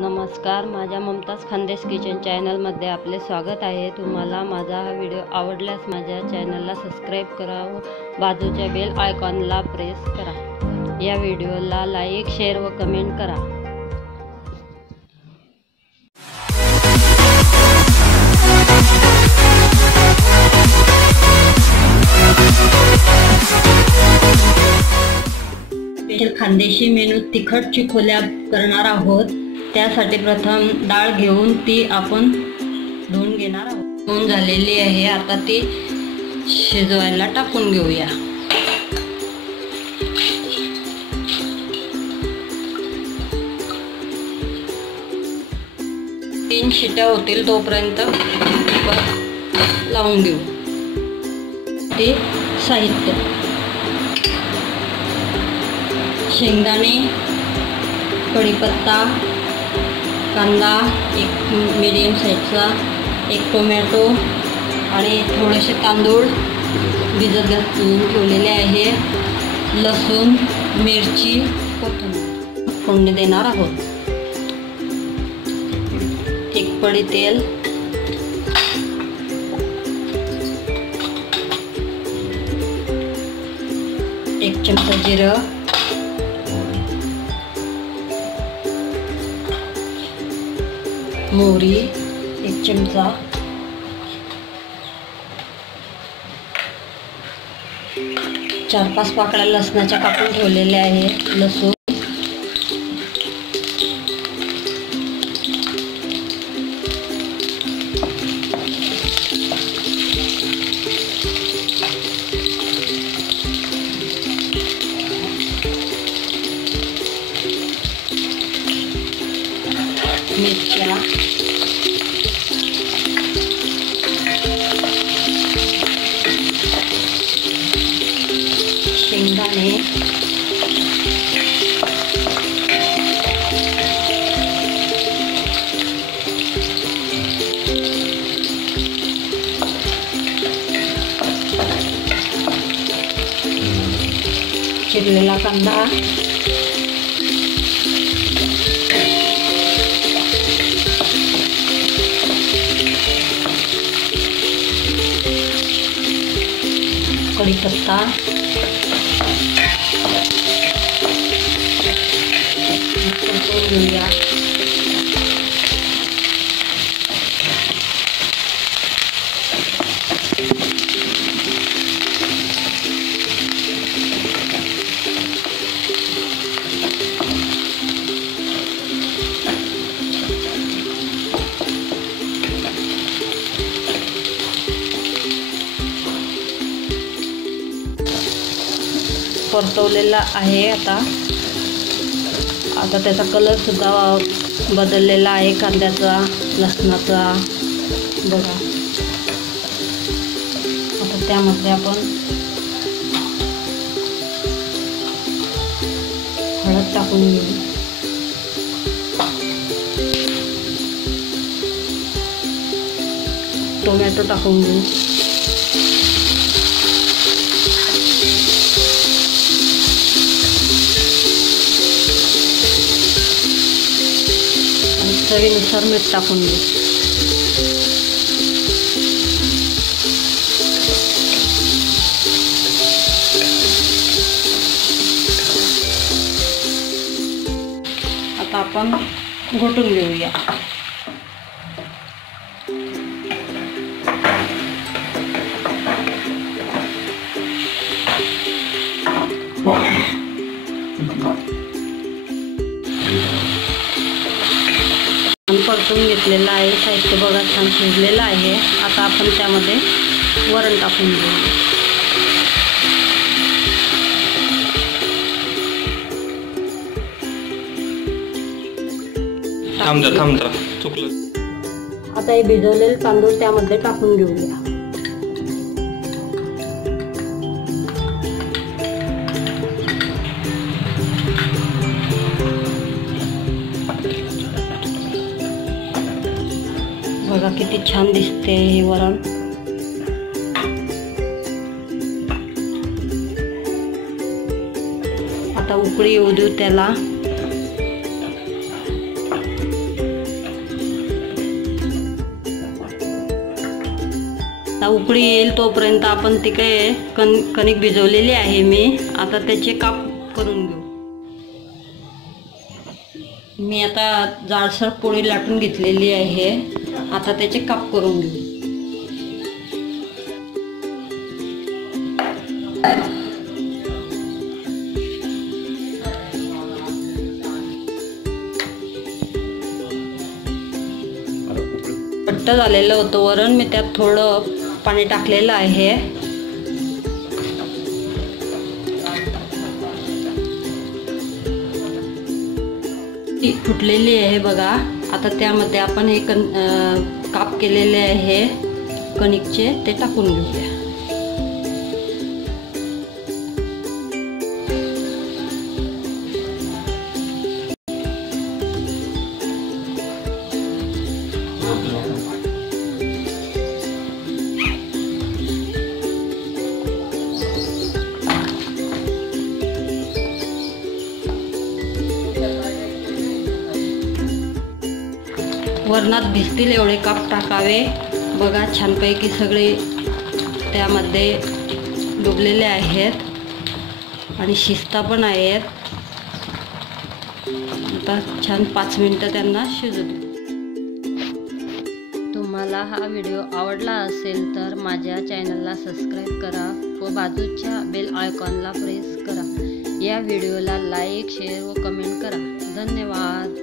नमस्कार, माझ्या ममताज खानदेश किचन चॅनलमध्ये आपले स्वागत आहे। तुम्हाला माझा हा व्हिडिओ आवडल्यास माझ्या चॅनलला सबस्क्राइब करा व बाजूच्या बेल आयकॉनला प्रेस करा। या व्हिडिओला लाईक, शेअर व कमेंट करा। खानदेशी मेनू तिखट चिकोल्या करणार आहोत। त्यासाठी प्रथम डाळ घेऊन ती आपण धुवून घेणार आहोत। धुवून झालेली आहे, आता ती शिजवायला टाकून घेऊया। तीन शिट्या होतील तोपर्यंत लावून घेऊ। ते साहित्य: शेंगदाणे, कढीपत्ता, कांदा एक मीडियम साईजचा, एक टोमॅटो आणि थोडेसे तांदूळ भिजत घालून ठेवलेले आहे। लसूण, मिरची, कोथिंबीर फोडणी देणार आहोत। एक पळी तेल, एक चमचा जिरं, मोहरी एक चमचा, चार पाच पाकळ्या लसणाच्या कापून ठेवलेल्या आहे। लसूण, मिरच्या, शेंगदाणे, चिरलेला कांदा, कढीपत्ता, घेऊया। परतवलेला आहे। आता त्याचा कलर सुद्धा बदललेला आहे, कांद्याचा, लसणाचा बघा। आता त्यामध्ये आपण हळद टाकून घेऊ, टोमॅटो टाकून घेऊ, चवीनुसार मीठ टाकून घेऊ। आता आपण घोटून घेऊया। परतून घेतलेला आहे, साहित्य बघा छान शिजलेलं आहे। आता आपण त्यामध्ये वरण टाकून घेऊ। आता हे भिजवलेले तांदूळ त्यामध्ये टाकून घेऊया। बघा किती छान दिसते हे वरण। आता उकळी येऊ देऊ त्याला। आता उकळी येईल तोपर्यंत आपण ती काय कणिक भिजवलेली आहे मी, आता त्याचे काप करून घेऊ। मी आता जाडसर पोळी लाटून घेतलेली आहे, आता त्याचे काप करून घेऊ। घट्ट झालेलं होतं वरण, मी त्यात थोडं पाणी टाकलेलं आहे। ती फुटलेली आहे बघा। आता त्यामध्ये आपण हे काप केलेले आहे कणिकचे ते टाकून घेऊया। वरणात भिजतील एवढे काप टाकावे बघा, छानपैकी सगळे त्यामध्ये डुबलेले आहेत आणि शिजता पण आहेत। आता छान 5 मिनिटं त्यांना शिजू दे। तुम्हाला हा व्हिडिओ आवडला असेल तर माझ्या चॅनलला सबस्क्राईब करा व बाजूच्या बेल आयकॉनला प्रेस करा। या व्हिडिओला लाईक, शेअर व कमेंट करा। धन्यवाद।